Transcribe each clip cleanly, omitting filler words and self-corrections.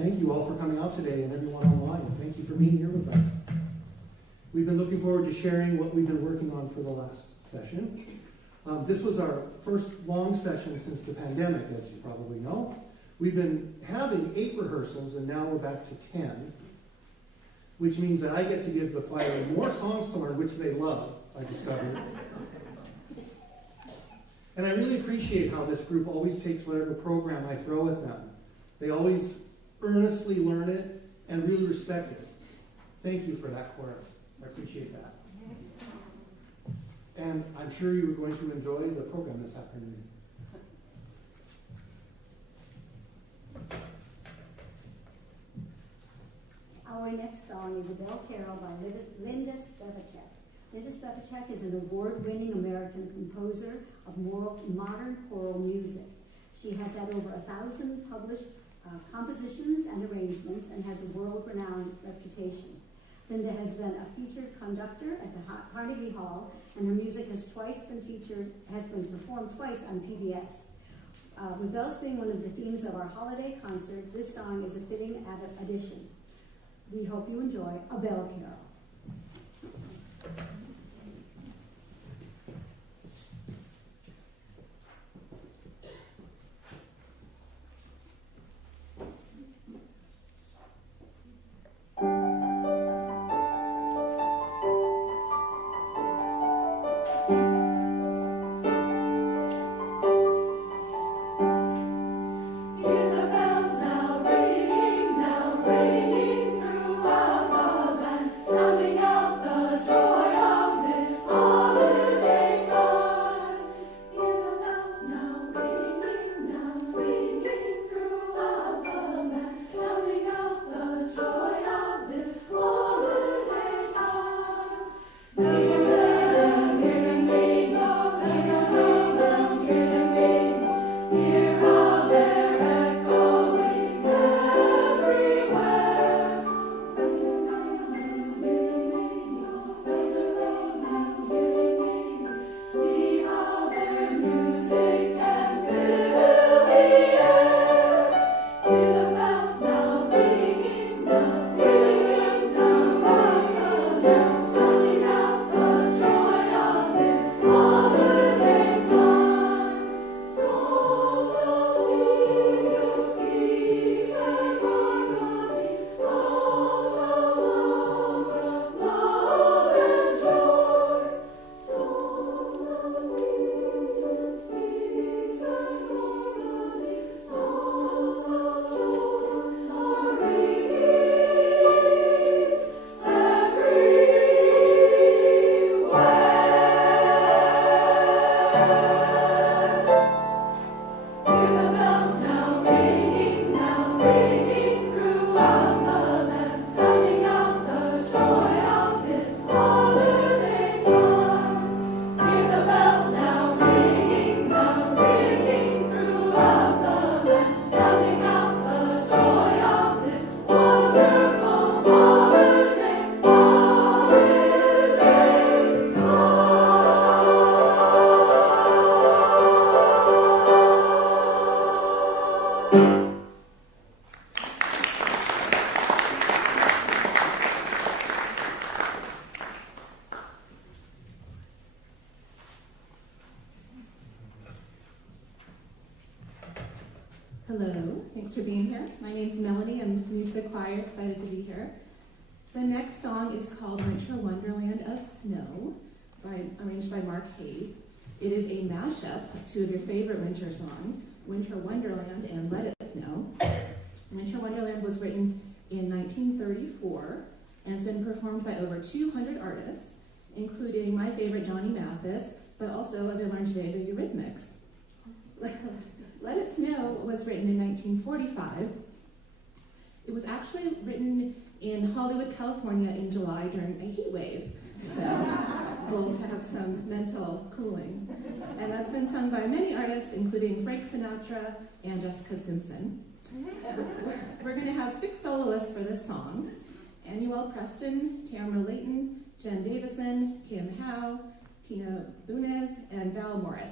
thank you all for coming out today and everyone online. Thank you for being here with us. We've been looking forward to sharing what we've been working on for the last session. This was our first long session since the pandemic, as you probably know. We've been having 8 rehearsals, and now we're back to 10, which means that I get to give the choir more songs to learn, which they love, I discovered. And I really appreciate how this group always takes whatever program I throw at them. They always earnestly learn it and really respect it. Thank you for that, chorus. I appreciate that. And I'm sure you are going to enjoy the program this afternoon. Our next song is A Bell Carol by Linda Spevacek. Linda Spevacek is an award-winning American composer of modern choral music. She has had over 1,000 published compositions and arrangements and has a world-renowned reputation. Linda has been a featured conductor at the Carnegie Hall, and her music has been performed twice on PBS. With bells being one of the themes of our holiday concert, this song is a fitting addition. We hope you enjoy A Bell Carol. Hello, thanks for being here. My name's Melanie. I'm new to the choir, excited to be here. The next song is called Winter Wonderland of Snow, arranged by Mark Hayes. It is a mashup of 2 of your favorite winter songs, Winter Wonderland and Let It Snow. Winter Wonderland was written in 1934 and has been performed by over 200 artists, including my favorite Johnny Mathis, but also, as I learned today, the Eurythmics. Let It Snow was written in 1945. It was actually written in Hollywood, California in July during a heat wave. So we'll have some mental cooling. And that's been sung by many artists, including Frank Sinatra and Jessica Simpson. We're going to have 6 soloists for this song. Annuel Preston, Tamara Layton, Jen Davison, Kim Howe, Tina Bunez, and Val Morris.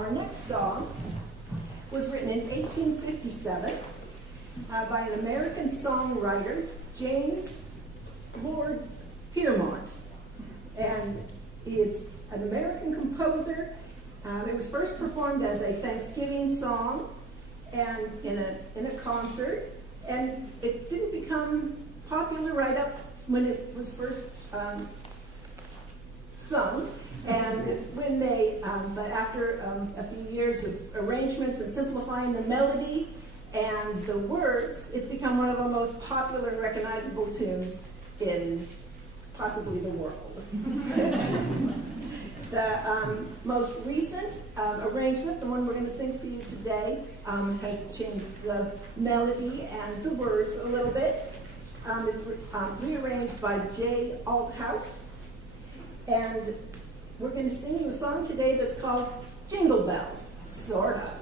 Our next song was written in 1857 by an American songwriter, James Lord Piermont. And it's an American composer. It was first performed as a Thanksgiving song and in a concert. And it didn't become popular right up when it was first sung. And when they, but after a few years of arrangements and simplifying the melody and the words, it's become one of the most popular and recognizable tunes in possibly the world. The most recent arrangement, the one we're going to sing for you today, has changed the melody and the words a little bit. It's rearranged by Jay Althouse. And we're going to sing you a song today that's called Jingle Bells, sort of.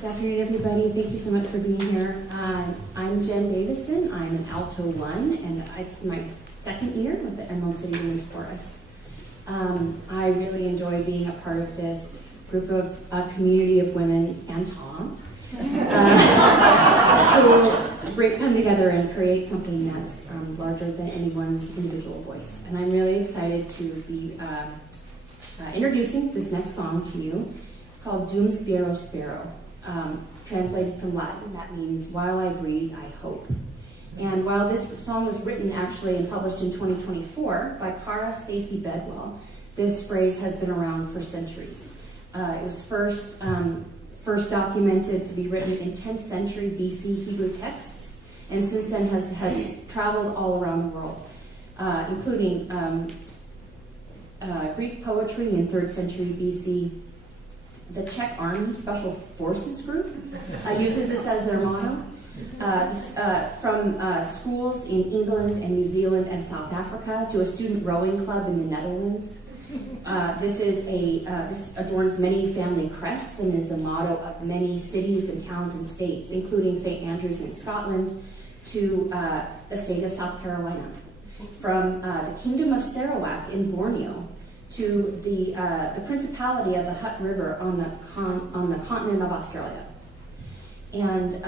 Good afternoon, everybody. Thank you so much for being here. I'm Jen Davison. I'm an Alto 1, and it's my second year with the Emerald City Women's Chorus. I really enjoy being a part of this group of community of women and Tom who come together and create something that's larger than any one individual voice. And I'm really excited to be introducing this next song to you. It's called Dum Spiro Spero. Translated from Latin, that means while I breathe, I hope. And while this song was written actually and published in 2024 by Cara Stacey Bedwell, this phrase has been around for centuries. It was first documented to be written in 10th century BC Hebrew texts and since then has traveled all around the world, including Greek poetry in 3rd century BC. The Czech Army Special Forces Group uses this as their motto. From schools in England and New Zealand and South Africa to a student rowing club in the Netherlands. This adorns many family crests and is the motto of many cities and towns and states, including St. Andrews in Scotland to the state of South Carolina. From the Kingdom of Sarawak in Borneo to the Principality of the Hutt River on the continent of Australia. And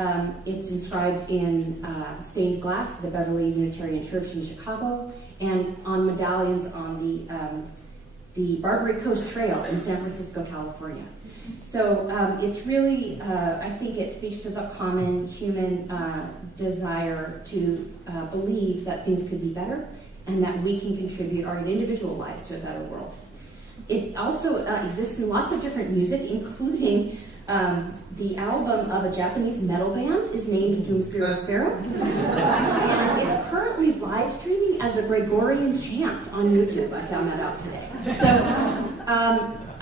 it's inscribed in stained glass, the Beverly Unitarian Church in Chicago, and on medallions on the Barbary Coast Trail in San Francisco, California. So it's really, I think it speaks to the common human desire to believe that things could be better and that we can contribute our individual lives to a better world. It also exists in lots of different music, including the album of a Japanese metal band is named Doomspiro Sparrow. And it's currently live streaming as a Gregorian chant on YouTube. I found that out today. So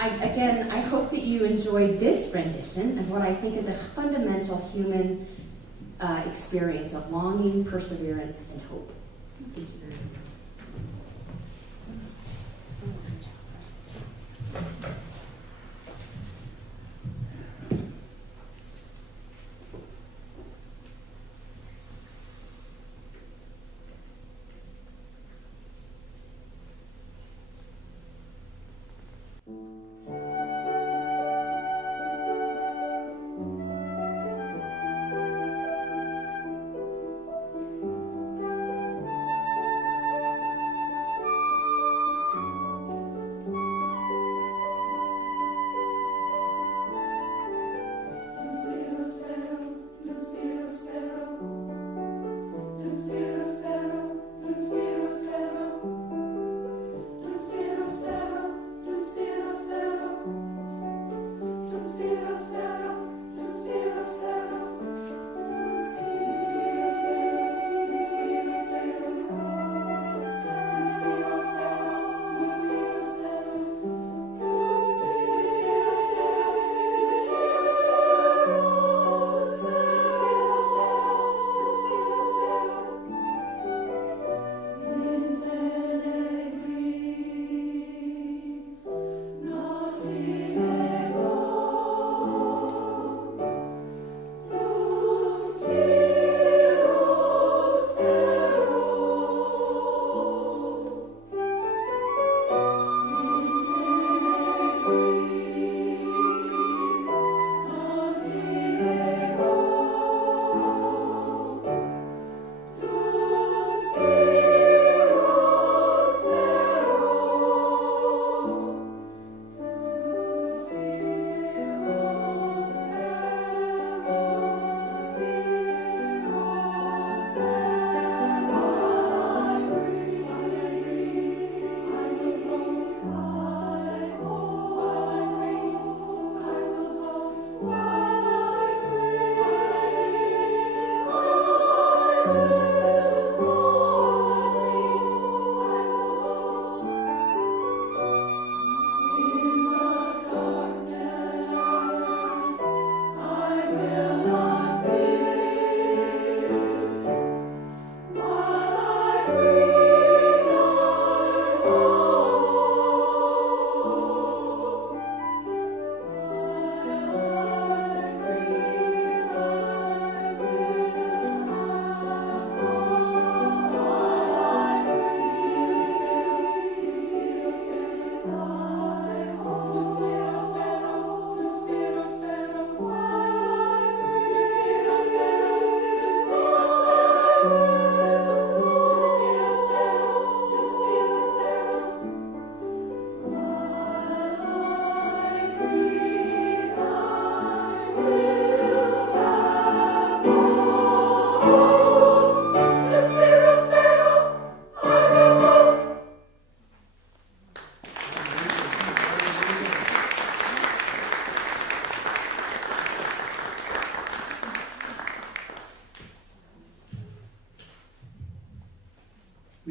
I hope that you enjoyed this rendition of what I think is a fundamental human experience of longing, perseverance, and hope. Thank you very much.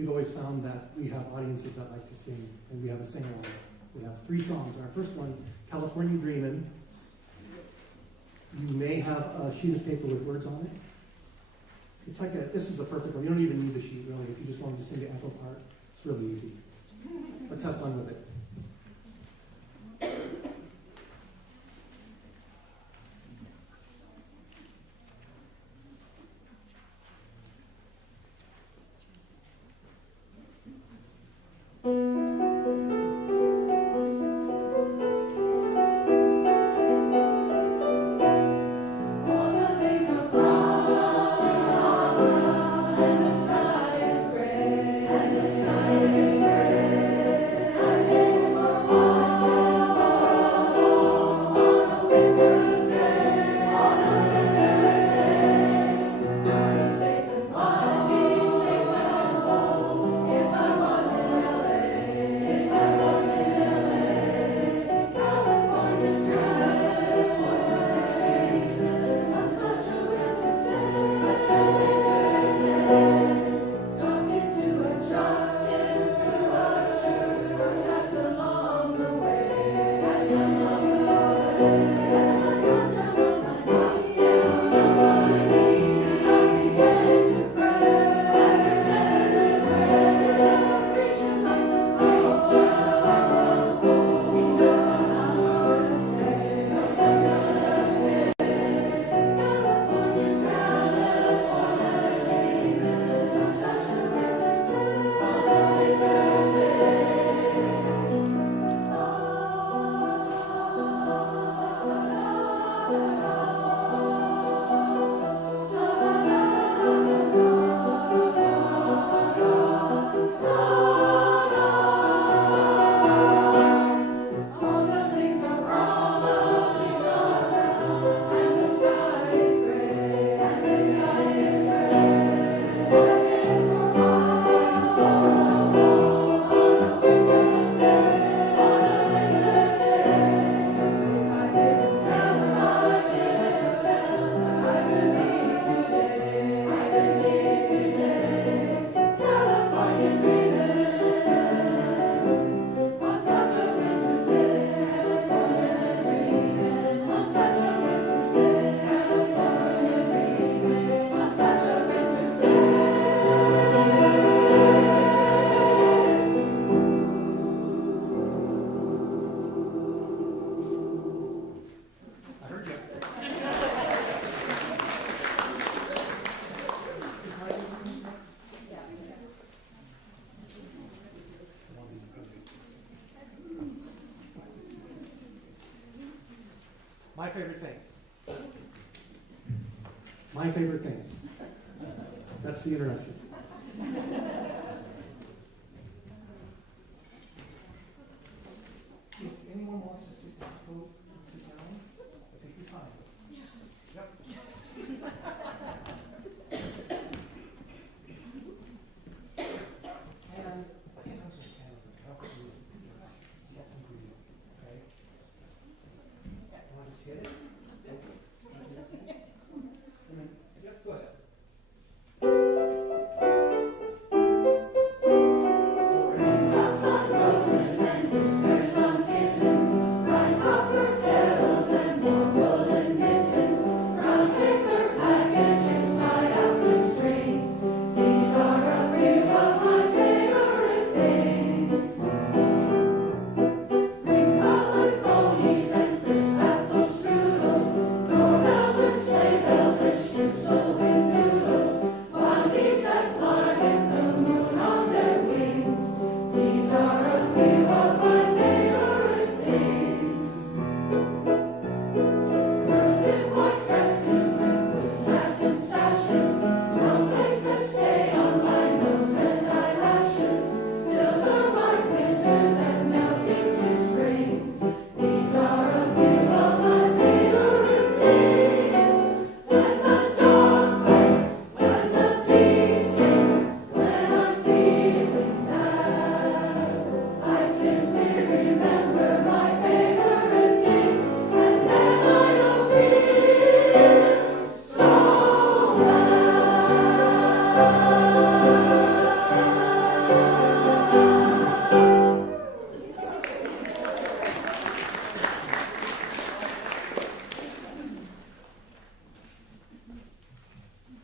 we've always found that we have audiences that like to sing, and we have a sing-along. We have 3 songs. Our first one, California Dreamin'. You may have a sheet of paper with words on it. It's like this is a perfect one. You don't even need the sheet, really. If you just wanted to sing the echo part, it's really easy. Let's have fun with it. My favorite things. My favorite things. That's the introduction. If anyone wants to sit down, I think you're fine. Yep. And I can also stand up and help you get some breathing, okay? Want to just hit it? And then, yep, go ahead.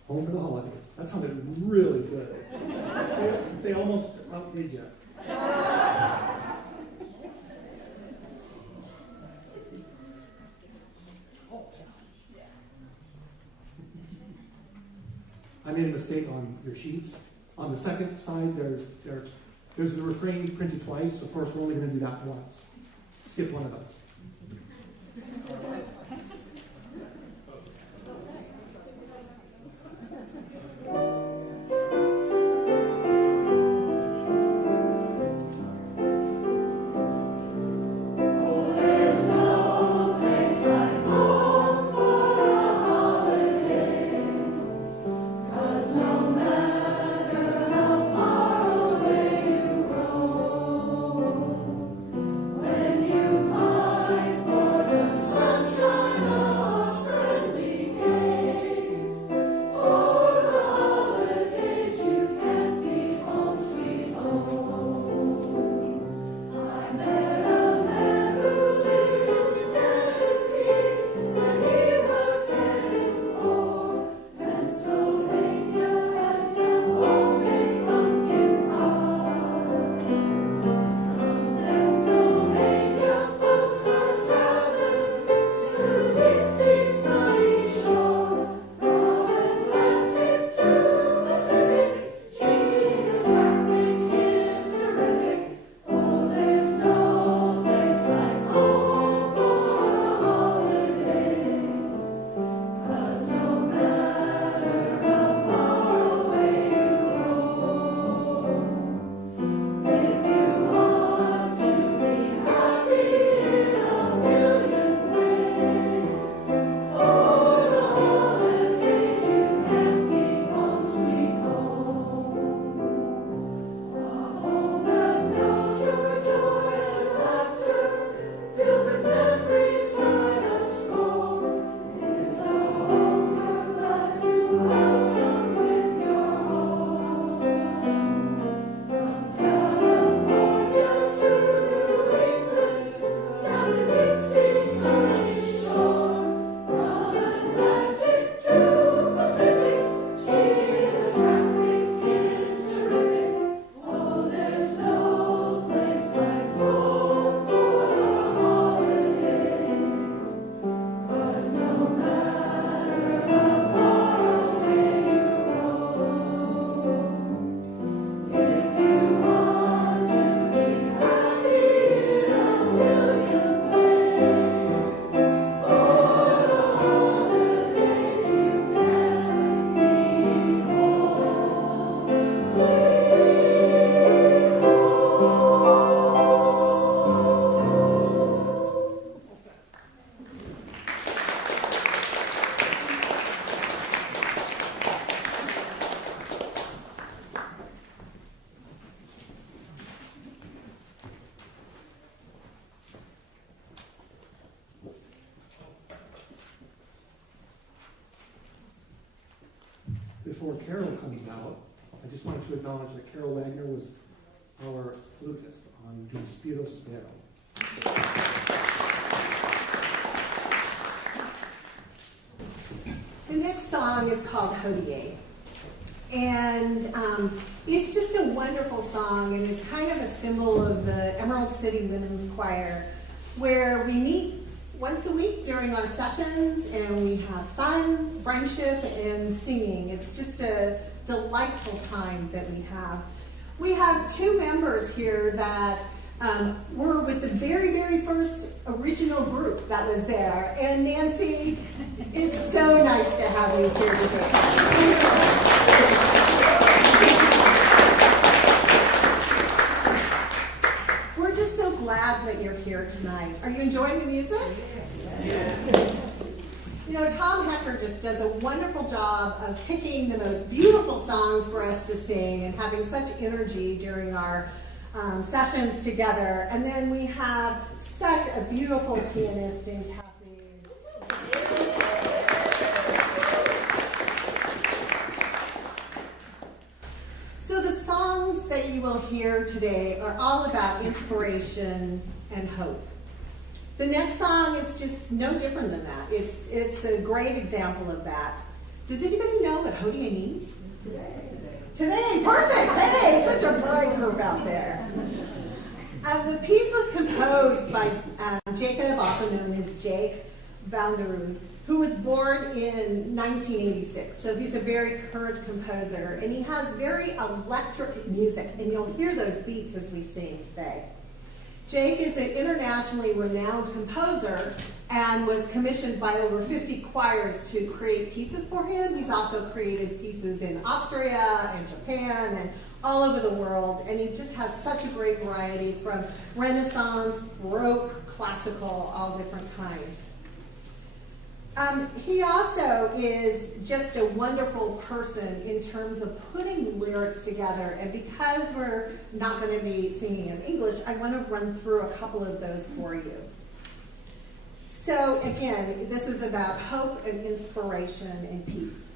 Home for the Holidays. That sounded really good. They almost outdid you. I made a mistake on your sheets. On the second side, there's the refrain printed twice. Of course, we're only going to do that once. Skip one of those. Before Carol comes out, I just wanted to acknowledge that Carol Wagner was our flutist on Do Spiro Spero. The next song is called Hodie. And it's just a wonderful song, and it's kind of a symbol of the Emerald City Women's Choir, where we meet once a week during our sessions, and we have fun, friendship, and singing. It's just a delightful time that we have. We have two members here that were with the very, very first original group that was there. And Nancy, it's so nice to have you here today. We're just so glad that you're here tonight. Are you enjoying the music? Yes. You know, Tom Hecker just does a wonderful job of picking the most beautiful songs for us to sing and having such energy during our sessions together. And then we have such a beautiful pianist in Cassie. So the songs that you will hear today are all about inspiration and hope. The next song is just no different than that. It's a great example of that. Does anybody know what Hodie means? Today, perfect. Hey, such a bright group out there. The piece was composed by Jacob, also known as Jake Vanderoon, who was born in 1986. So he's a very current composer, and he has very electric music, and you'll hear those beats as we sing today. Jake is an internationally renowned composer and was commissioned by over 50 choirs to create pieces for him. He's also created pieces in Austria and Japan and all over the world, and he just has such a great variety from Renaissance, Baroque, classical, all different kinds. He also is just a wonderful person in terms of putting lyrics together, and because we're not going to be singing in English, I want to run through a couple of those for you. So again, this is about hope and inspiration and peace.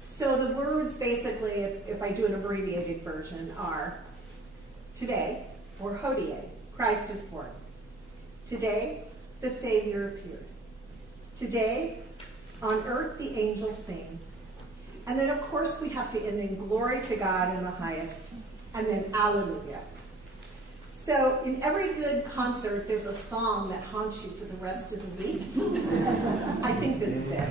So the words basically, if I do an abbreviated version, are today, or Hodie, Christ is born. Today, the Savior appeared. Today, on earth the angels sing. And then of course we have to end in glory to God in the highest, and then alleluia. So in every good concert, there's a song that haunts you for the rest of the week. I think this is it.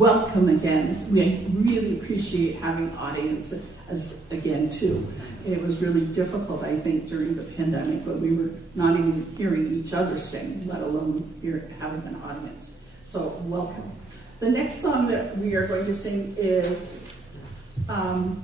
welcome again. We really appreciate having audience again too. It was really difficult, I think, during the pandemic when we were not even hearing each other sing, let alone having an audience. So welcome. The next song that we are going to sing is kind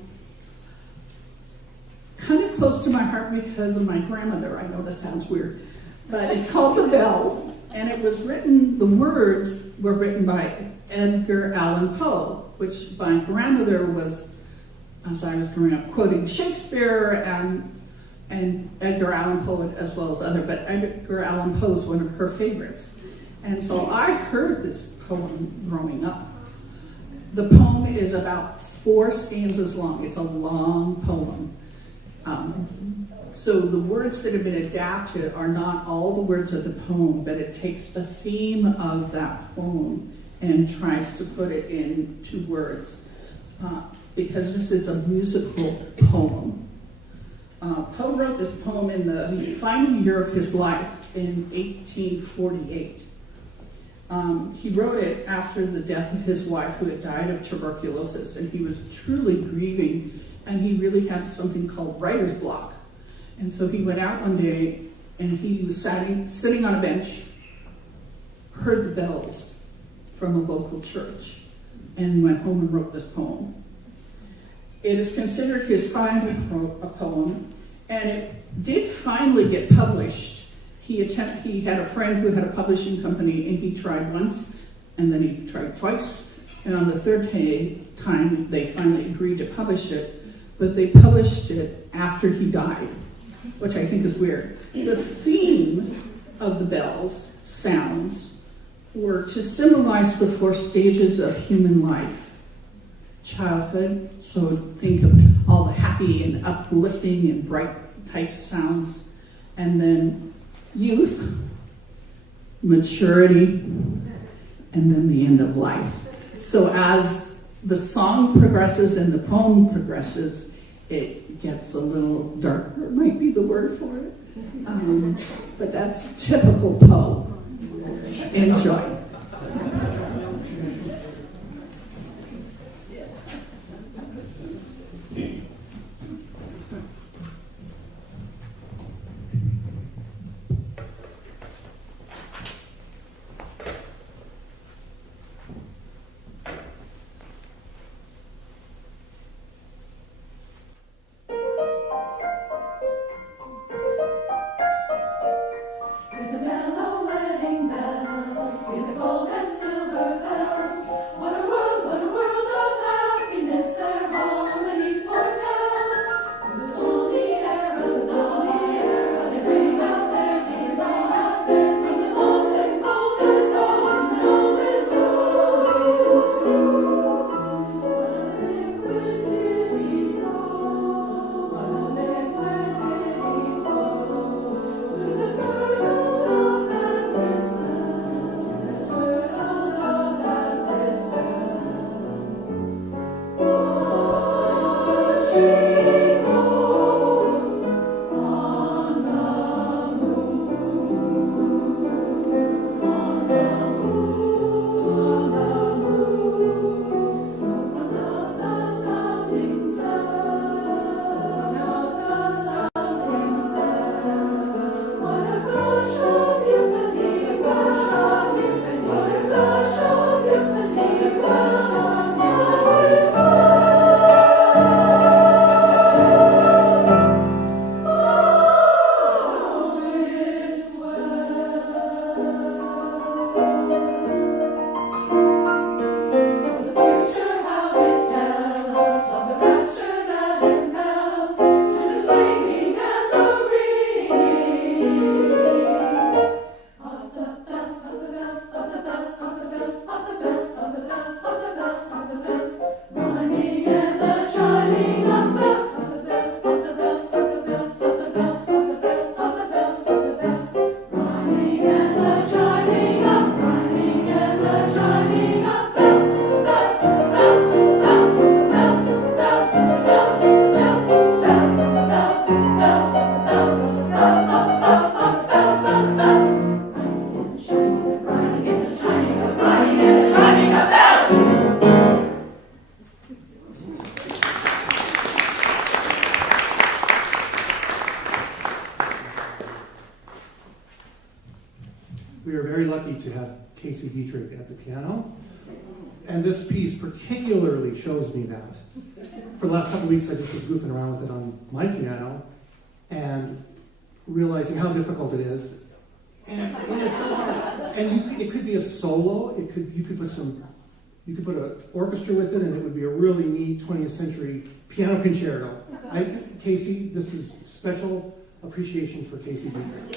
of close to my heart because of my grandmother. I know this sounds weird, but it's called The Bells, and it was written, the words were written by Edgar Allan Poe, which my grandmother was, as I was growing up, quoting Shakespeare and Edgar Allan Poe as well as other, but Edgar Allan Poe is one of her favorites. And so I heard this poem growing up. The poem is about 4 stanzas long. It's a long poem. So the words that have been adapted are not all the words of the poem, but it takes the theme of that poem and tries to put it into words. Because this is a musical poem. Poe wrote this poem in the final year of his life in 1848. He wrote it after the death of his wife, who had died of tuberculosis, and he was truly grieving, and he really had something called writer's block. And so he went out one day, and he was sitting on a bench, heard the bells from a local church, and went home and wrote this poem. It is considered his final poem, and it did finally get published. He had a friend who had a publishing company, and he tried once, and then he tried twice, and on the third time, they finally agreed to publish it, but they published it after he died, which I think is weird. The theme of the bells, sounds, were to symbolize the 4 stages of human life. Childhood, so think of all the happy and uplifting and bright type sounds, and then youth, maturity, and then the end of life. So as the song progresses and the poem progresses, it gets a little darker, might be the word for it. But that's typical Poe. Enjoy. With the mellow wedding bells, hear the are very lucky to have Casey Dietrich at the piano. And this piece particularly shows me that. For the last couple of weeks, I just was goofing around with it on my piano and realizing how difficult it is. And it's so hard. And it could be a solo. You could put an orchestra with it, and it would be a really neat 20th century piano concerto. Casey, this is special appreciation for Casey Dietrich.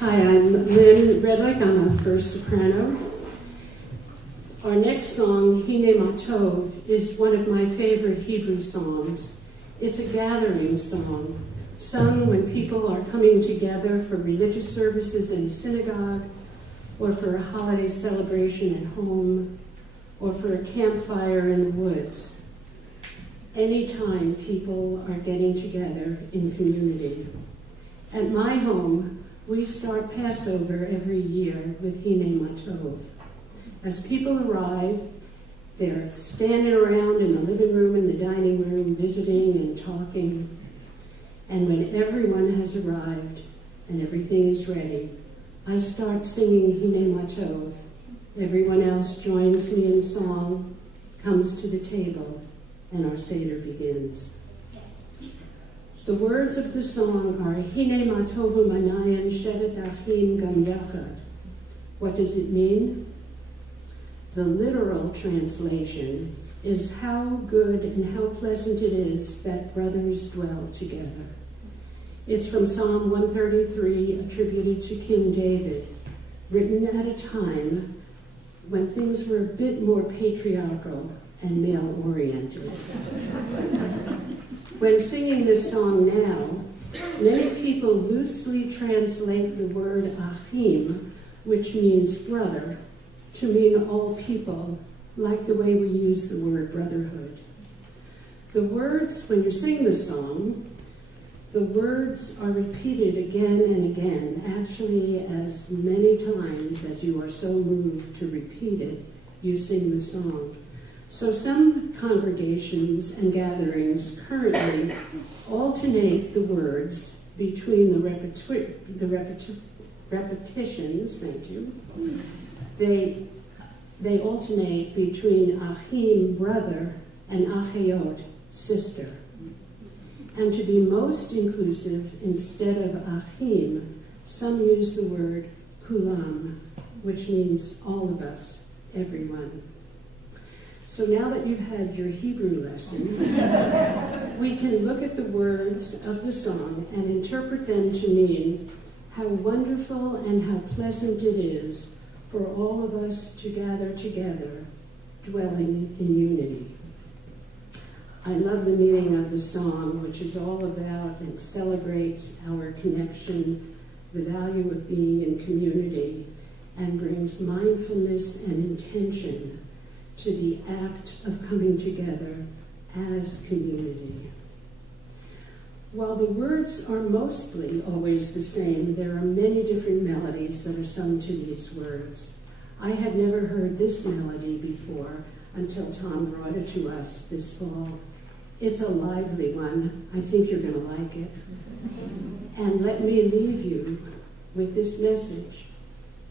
Hi, I'm Lynn Redlick. I'm a first soprano. Our next song, Hine Matov, is one of my favorite Hebrew songs. It's a gathering song, sung when people are coming together for religious services in a synagogue, or for a holiday celebration at home, or for a campfire in the woods. Anytime people are getting together in community. At my home, we start Passover every year with Hine Matov. As people arrive, they're standing around in the living room and the dining room, visiting and talking. And when everyone has arrived and everything is ready, I start singing Hine Matov. Everyone else joins me in song, comes to the table, and our Seder begins. The words of the song are Hine Matovu Manayim Shevet Achim Gam Yachad. What does it mean? The literal translation is how good and how pleasant it is that brothers dwell together. It's from Psalm 133, attributed to King David, written at a time when things were a bit more patriarchal and male-oriented. When singing this song now, many people loosely translate the word achim, which means brother, to mean all people, like the way we use the word brotherhood. The words, when you sing the song, the words are repeated again and again, actually as many times as you are so moved to repeat it, you sing the song. So some congregations and gatherings currently alternate the words between the repetitions, thank you. They alternate between achim, brother, and achayot, sister. And to be most inclusive, instead of achim, some use the word kulam, which means all of us, everyone. So now that you've had your Hebrew lesson, we can look at the words of the song and interpret them to mean how wonderful and how pleasant it is for all of us to gather together, dwelling in unity. I love the meaning of the song, which is all about and celebrates our connection, the value of being in community, and brings mindfulness and intention to the act of coming together as community. While the words are mostly always the same, there are many different melodies that are sung to these words. I had never heard this melody before until Tom brought it to us this fall. It's a lively one. I think you're going to like it. And let me leave you with this message.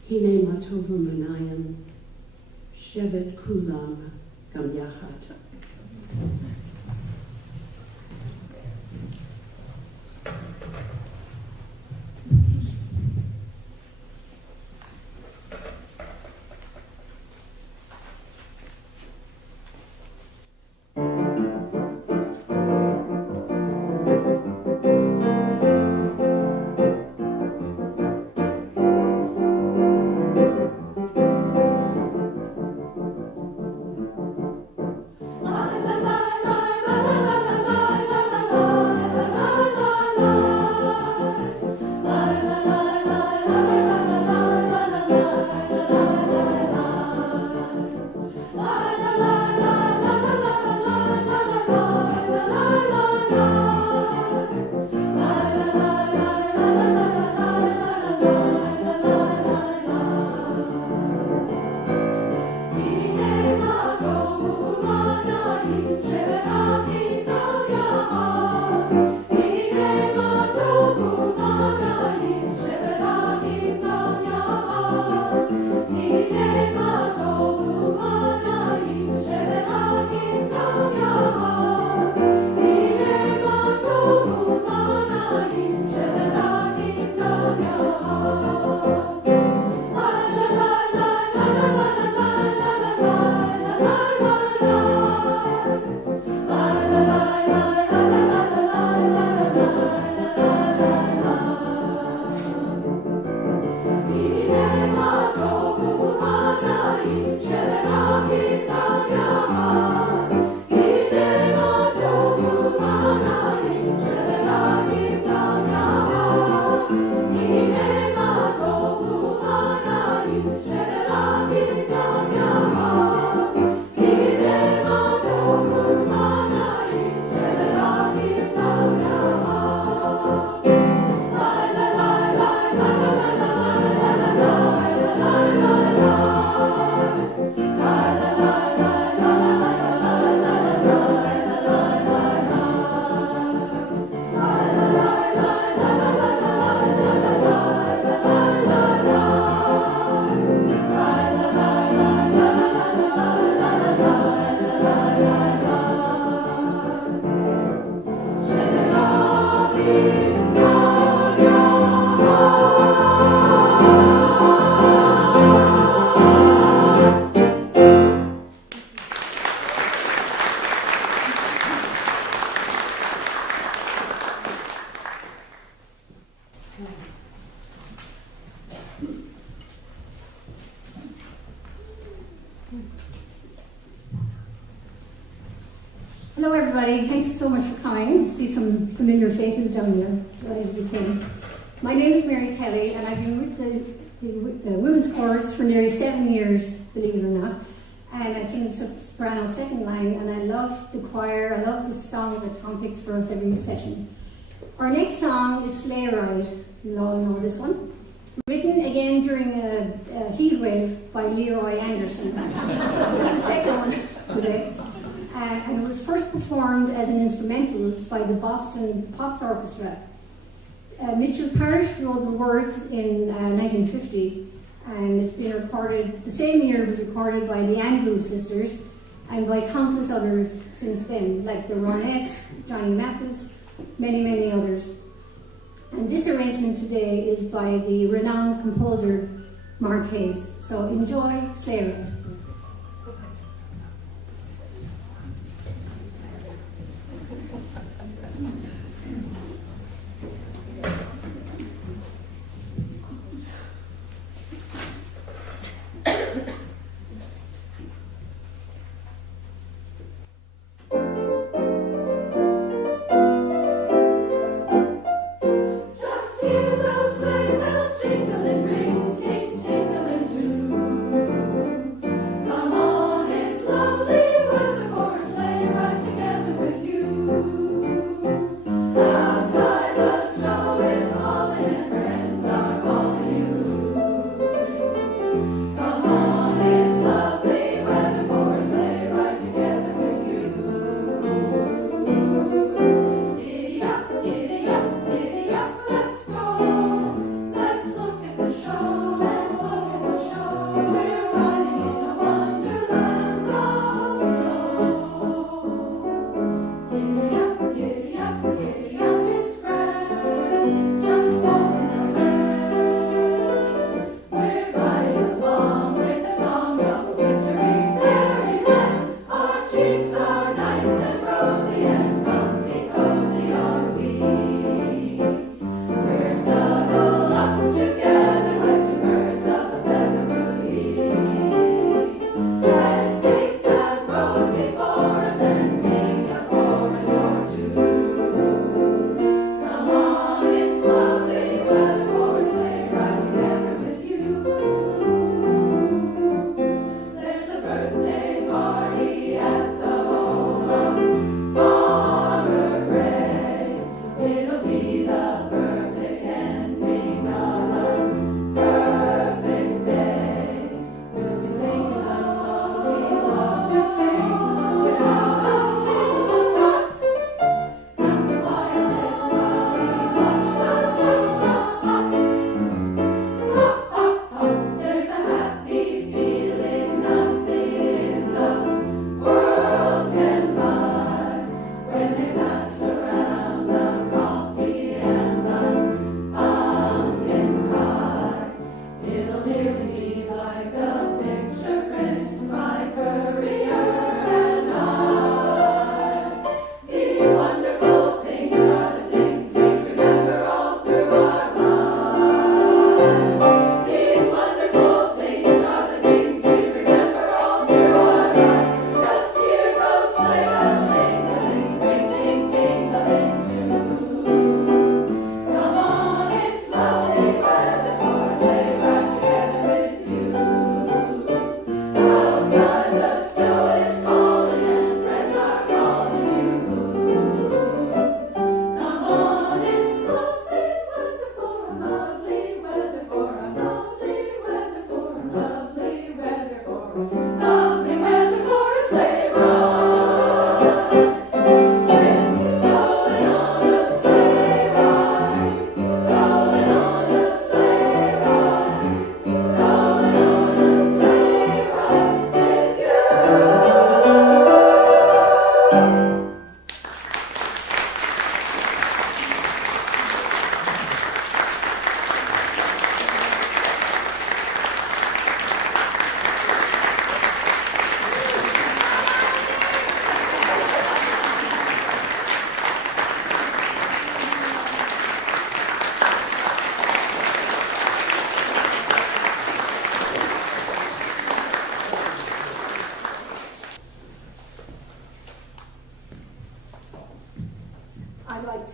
Hine Matovu Manayim Shevet Kulam Gam Yachad. La la la la Hello, everybody. Thanks so much for coming. I see some familiar faces down there. Delighted you came. My name is Mary Kelly, and I've been with the Women's Chorus for nearly 7 years, believe it or not. And I sing soprano second line, and I love the choir. I love the songs that Tom picks for us every session. Our next song is Sleigh Ride. You all know this one. Written again during a heat wave by Leroy Anderson. This is the second one today. And it was first performed as an instrumental by the Boston Pops Orchestra. Mitchell Parish wrote the words in 1950, and it's been recorded, the same year it was recorded by the Andrews Sisters, and by countless others since then, like the Ronettes, Johnny Mathis, many, many others. And this arrangement today is by the renowned composer Mark Hayes. So enjoy Sleigh Ride.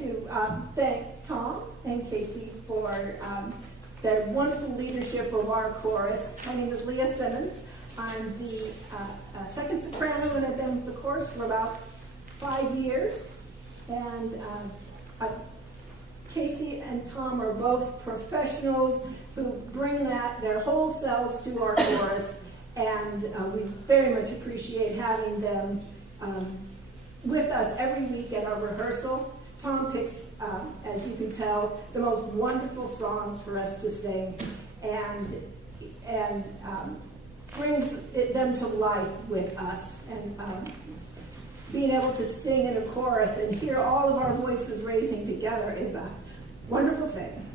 to thank Tom and Casey for their wonderful leadership of our chorus. My name is Leah Simmons. I'm the second soprano, and I've been with the chorus for about 5 years. And Casey and Tom are both professionals who bring their whole selves to our chorus, and we very much appreciate having them with us every week at our rehearsal. Tom picks, as you can tell, the most wonderful songs for us to sing, and brings them to life with us. And being able to sing in a chorus and hear all of our voices raising together is a wonderful thing.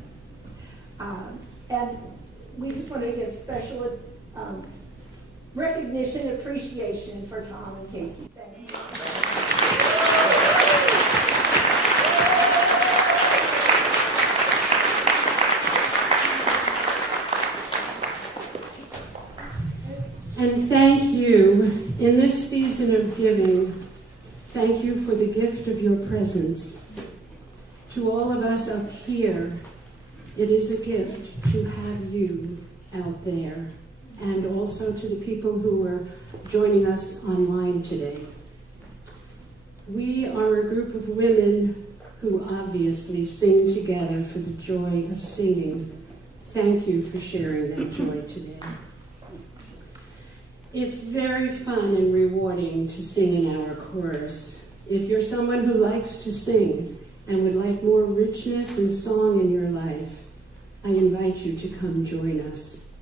And we just want to give special recognition, appreciation for Tom and Casey. Thank you. And thank you, in this season of giving, thank you for the gift of your presence. To all of us up here, it is a gift to have you out there, and also to the people who are joining us online today. We are a group of women who obviously sing together for the joy of singing. Thank you for sharing that joy today. It's very fun and rewarding to sing in our chorus. If you're someone who likes to sing and would like more richness and song in your life, I invite you to come join us.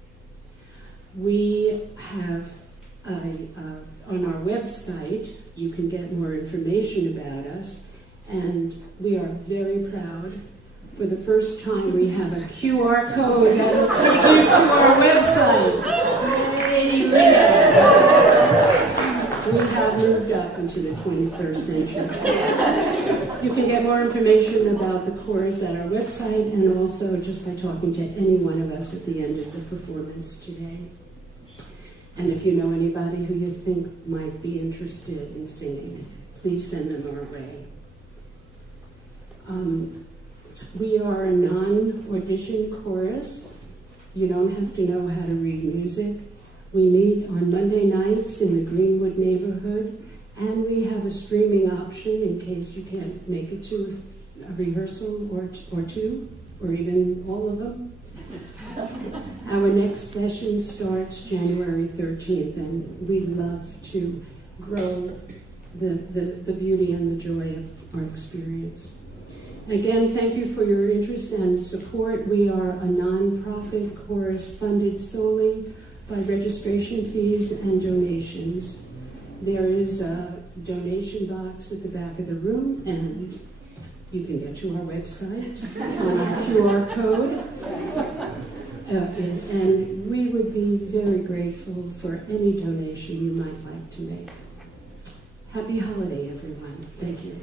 We have, on our website, you can get more information about us, and we are very proud. For the first time, we have a QR code that will take you to our website. We have moved up into the 21st century. You can get more information about the chorus at our website, and also just by talking to any one of us at the end of the performance today. And if you know anybody who you think might be interested in singing, please send them our way. We are a non-audition chorus. You don't have to know how to read music. We meet on Monday nights in the Greenwood neighborhood, and we have a streaming option in case you can't make it to a rehearsal or two, or even all of them. Our next session starts January 13th, and we love to grow the beauty and the joy of our experience. Again, thank you for your interest and support. We are a nonprofit chorus funded solely by registration fees and donations. There is a donation box at the back of the room, and you can get to our website on our QR code. And we would be very grateful for any donation you might like to make. Happy holiday, everyone. Thank you.